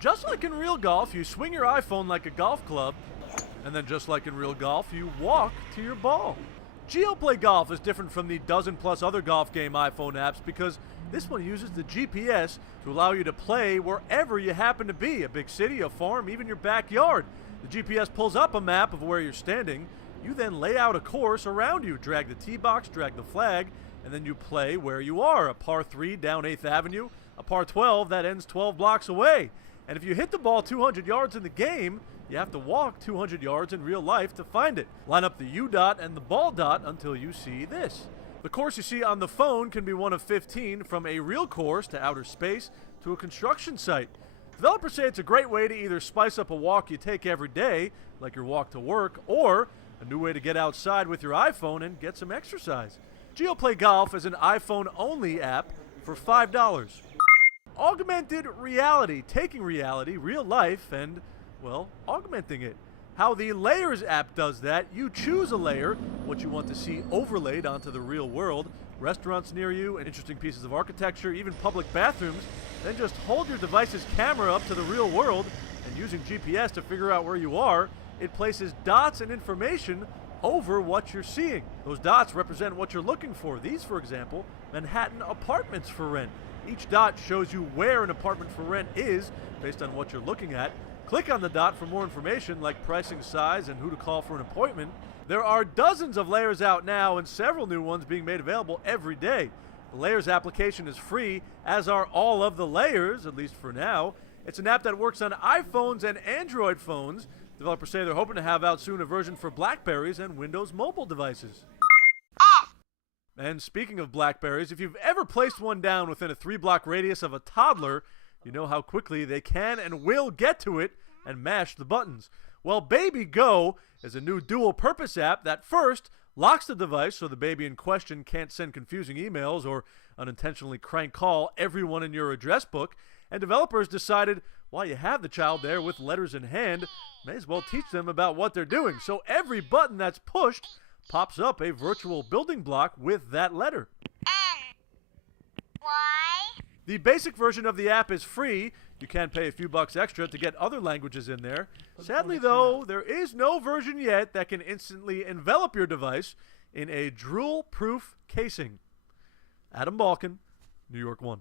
Just like in real golf, you swing your iPhone like a golf club, and then just like in real golf, you walk to your ball. GeoPlay Golf is different from the dozen plus other golf game iPhone apps because this one uses the GPS to allow you to play wherever you happen to be, a big city, a farm, even your backyard. The GPS pulls up a map of where you're standing. You then lay out a course around you, drag the tee box, drag the flag, and then you play where you are, a par 3 down 8th Avenue, a par 12 that ends 12 blocks away. And if you hit the ball 200 yards in the game, you have to walk 200 yards in real life to find it. Line up the U dot and the ball dot until you see this. The course you see on the phone can be one of 15, from a real course to outer space to a construction site. Developers say it's a great way to either spice up a walk you take every day, like your walk to work, or a new way to get outside with your iPhone and get some exercise. GeoPlay Golf is an iPhone-only app for $5. Augmented reality, taking reality, real life, and, well, augmenting it. How the Layers app does that: you choose a layer, what you want to see overlaid onto the real world, restaurants near you, and interesting pieces of architecture, even public bathrooms, then just hold your device's camera up to the real world, and using GPS to figure out where you are, it places dots and information over what you're seeing. Those dots represent what you're looking for. These, for example, Manhattan apartments for rent. Each dot shows you where an apartment for rent is based on what you're looking at. Click on the dot for more information like pricing, size, and who to call for an appointment. There are dozens of Layers out now and several new ones being made available every day. The Layers application is free, as are all of the Layers, at least for now. It's an app that works on iPhones and Android phones. Developers say they're hoping to have out soon a version for Blackberries and Windows mobile devices. And speaking of Blackberries, if you've ever placed one down within a 3-block radius of a toddler, you know how quickly they can and will get to it and mash the buttons. Well, Baby Go is a new dual-purpose app that first locks the device so the baby in question can't send confusing emails or unintentionally crank call everyone in your address book, and developers decided while you have the child there with letters in hand, may as well teach them about what they're doing. So every button that's pushed pops up a virtual building block with that letter. Y. The basic version of the app is free. You can pay a few bucks extra to get other languages in there. Sadly, though, there is no version yet that can instantly envelop your device in a drool-proof casing. Adam Balkin, New York One.